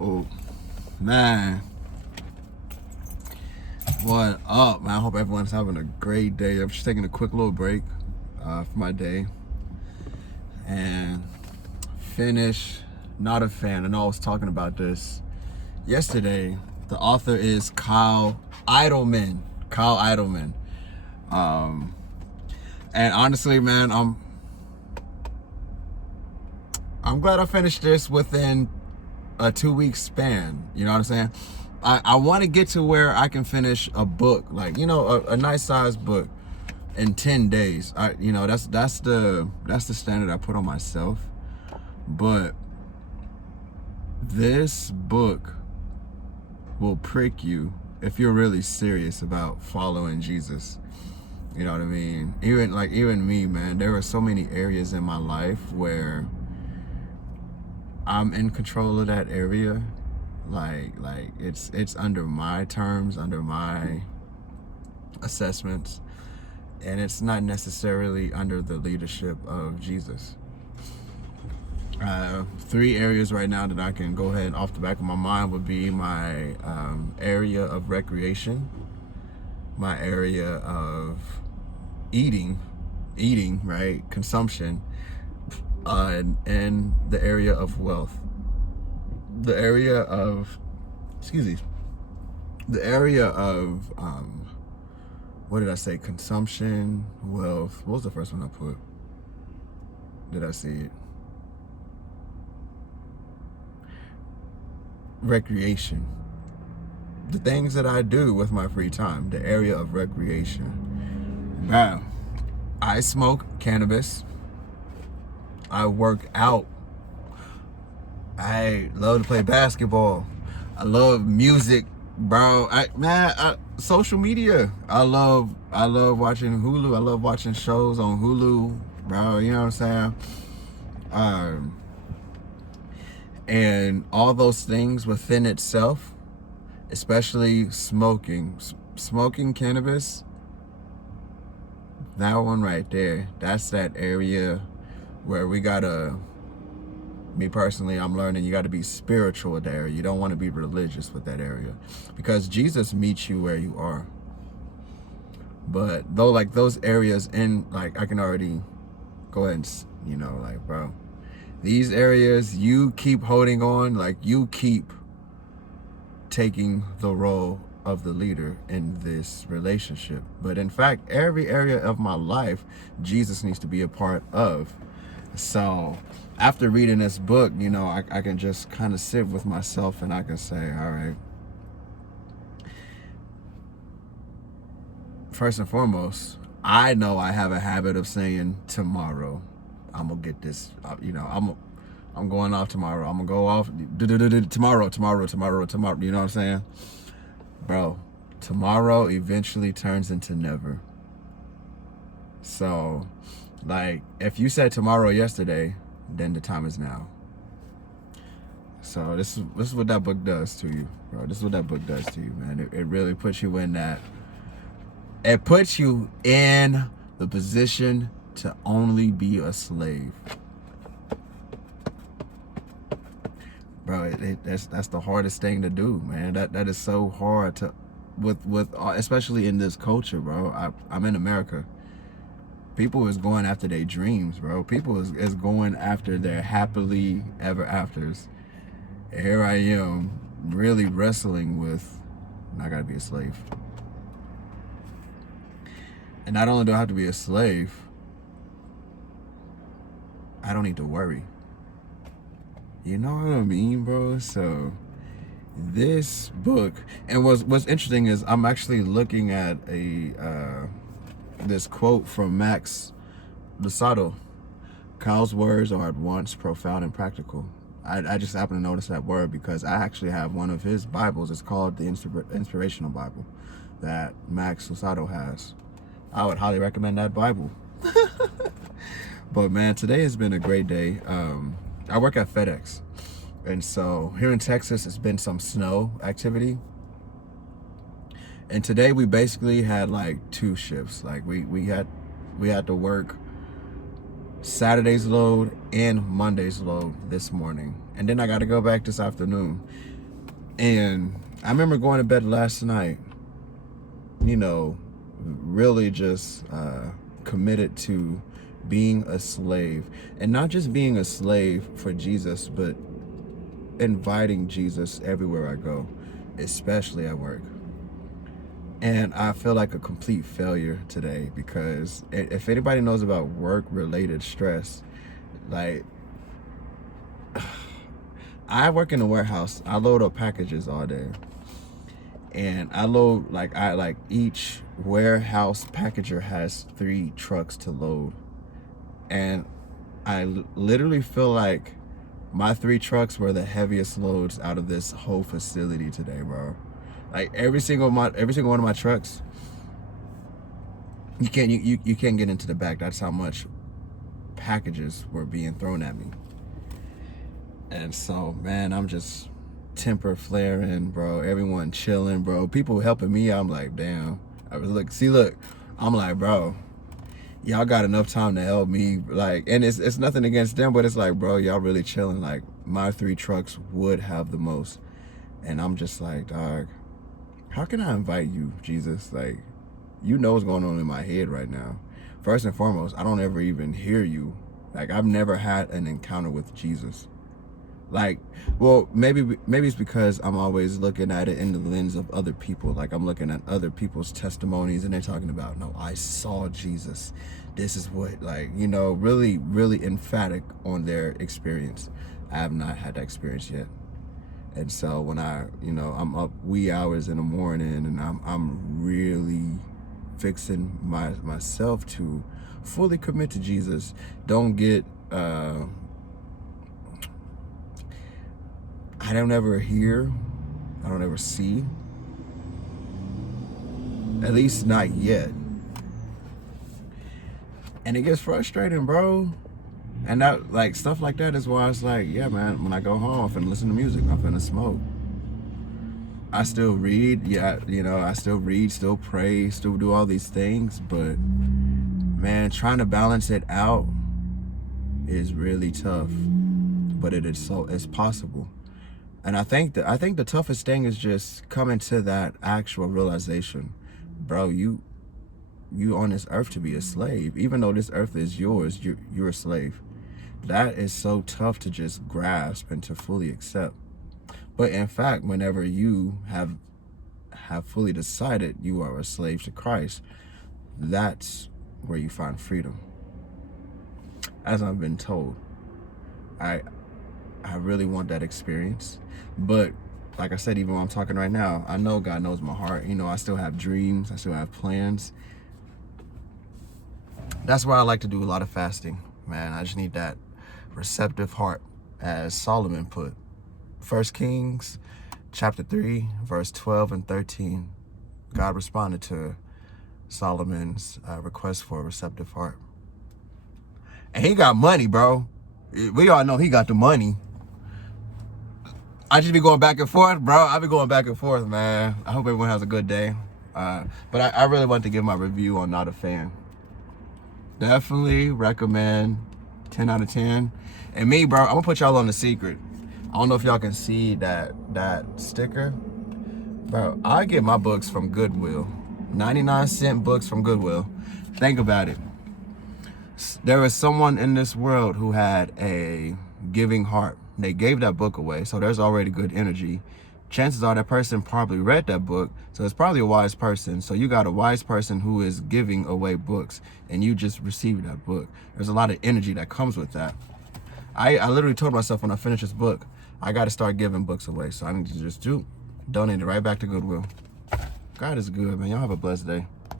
Oh, man. What up, man? I hope everyone's having a great day. I'm just taking a quick little break for my day and finish. Not a fan. I know I was talking about this yesterday. The author is Kyle Idleman. Kyle Idleman. And honestly, man, I'm glad I finished this within a 2-week span. You know what I'm saying? I want to get to where I can finish a book, like, you know, a nice sized book in 10 days. That's the standard I put on myself. But this book will prick you if you're really serious about following Jesus. You know what I mean? Even me, man, there are so many areas in my life where I'm in control of that area. Like it's under my terms, under my assessments, and it's not necessarily under the leadership of Jesus. 3 areas right now that I can go ahead off the back of my mind would be my area of recreation, my area of eating, right, consumption, and the area of wealth. The area of what did I say? Consumption, wealth. What was the first one I put? Did I see it? Recreation. The things that I do with my free time. The area of recreation. Wow. I smoke cannabis. I work out. I love to play basketball. I love music, bro. Social media. I love watching Hulu. I love watching shows on Hulu, bro. You know what I'm saying? And all those things within itself, especially smoking cannabis. That one right there. That's that area where we gotta. Me personally, I'm learning you got to be spiritual with that area. You don't want to be religious with that area, because Jesus meets you where you are. But though, like, those areas in, like, I can already go ahead and, you know, like, bro, these areas, you keep holding on, like, you keep taking the role of the leader in this relationship. But in fact, every area of my life, Jesus needs to be a part of. So after reading this book, you know, I can just kind of sit with myself and I can say, all right, first and foremost, I know I have a habit of saying tomorrow, I'm gonna get this, you know, I'm going off tomorrow. I'm gonna go off tomorrow. You know what I'm saying? Bro, tomorrow eventually turns into never. So, like, if you said tomorrow yesterday, then the time is now. So this is what that book does to you, bro. This is what that book does to you, man. It really puts you in that. It puts you in the position to only be a slave, bro. That's the hardest thing to do, man. That is so hard to, with especially in this culture, bro. I'm in America. People is going after their dreams, bro. People is going after their happily ever afters. And here I am, really wrestling with, I gotta be a slave. And not only do I have to be a slave, I don't need to worry. You know what I mean, bro? So this book, and what's interesting is I'm actually looking at this quote from Max Lucado. Kyle's words are at once profound and practical. I just happen to notice that word because I actually have one of his Bibles. It's called the Inspirational Bible that Max Lucado has. I would highly recommend that Bible. But man, today has been a great day. I work at FedEx, and so here in Texas, it's been some snow activity. And today we basically had like 2 shifts. Like we had to work Saturday's load and Monday's load this morning. And then I got to go back this afternoon. And I remember going to bed last night, you know, really just committed to being a slave. And not just being a slave for Jesus, but inviting Jesus everywhere I go, especially at work. And I feel like a complete failure today because if anybody knows about work-related stress, like, I work in a warehouse. I load up packages all day. And I load, like each warehouse packager has 3 trucks to load. And I literally feel like my 3 trucks were the heaviest loads out of this whole facility today, bro. Like every single one of my trucks, you can't get into the back. That's how much packages were being thrown at me. And so, man, I'm just temper flaring, bro. Everyone chilling, bro. People helping me. I'm like, damn. Look. I'm like, bro, y'all got enough time to help me. Like, and it's nothing against them, but it's like, bro, y'all really chilling. Like, my 3 trucks would have the most. And I'm just like, dog, how can I invite you, Jesus? Like, you know what's going on in my head right now. First and foremost, I don't ever even hear you. Like, I've never had an encounter with Jesus. Like, well, maybe it's because I'm always looking at it in the lens of other people. Like, I'm looking at other people's testimonies and they're talking about, no, I saw Jesus. This is what, like, you know, really, really emphatic on their experience. I have not had that experience yet. And so when I'm up wee hours in the morning and I'm really fixing myself to fully commit to Jesus. Don't get I don't ever hear, I don't ever see, at least not yet. And it gets frustrating, bro. And that, like, stuff like that is why it's like, yeah, man, when I go home, I'm finna listen to music, I'm finna smoke. I still read, I still read, still pray, still do all these things, but man, trying to balance it out is really tough. But it's possible. And I think the toughest thing is just coming to that actual realization, bro, you on this earth to be a slave. Even though this earth is yours, you're a slave. That is so tough to just grasp and to fully accept. But in fact, whenever you have fully decided you are a slave to Christ, that's where you find freedom. As I've been told, I really want that experience. But like I said, even while I'm talking right now, I know God knows my heart. You know, I still have dreams. I still have plans. That's why I like to do a lot of fasting, man. I just need that receptive heart, as Solomon put. 1 Kings chapter 3, verse 12 and 13. God responded to Solomon's request for a receptive heart. And he got money, bro. We all know he got the money. I just be going back and forth, bro. I be going back and forth, man. I hope everyone has a good day. But I really want to give my review on Not a Fan. Definitely recommend 10 out of 10. And me, bro, I'm gonna put y'all on the secret. I don't know if y'all can see that sticker. Bro, I get my books from Goodwill. 99-cent books from Goodwill. Think about it. There is someone in this world who had a giving heart. They gave that book away, so there's already good energy. Chances are that person probably read that book, so it's probably a wise person. So you got a wise person who is giving away books, and you just received that book. There's a lot of energy that comes with that. I literally told myself when I finish this book, I got to start giving books away. So I need to just donate it right back to Goodwill. God is good, man. Y'all have a blessed day.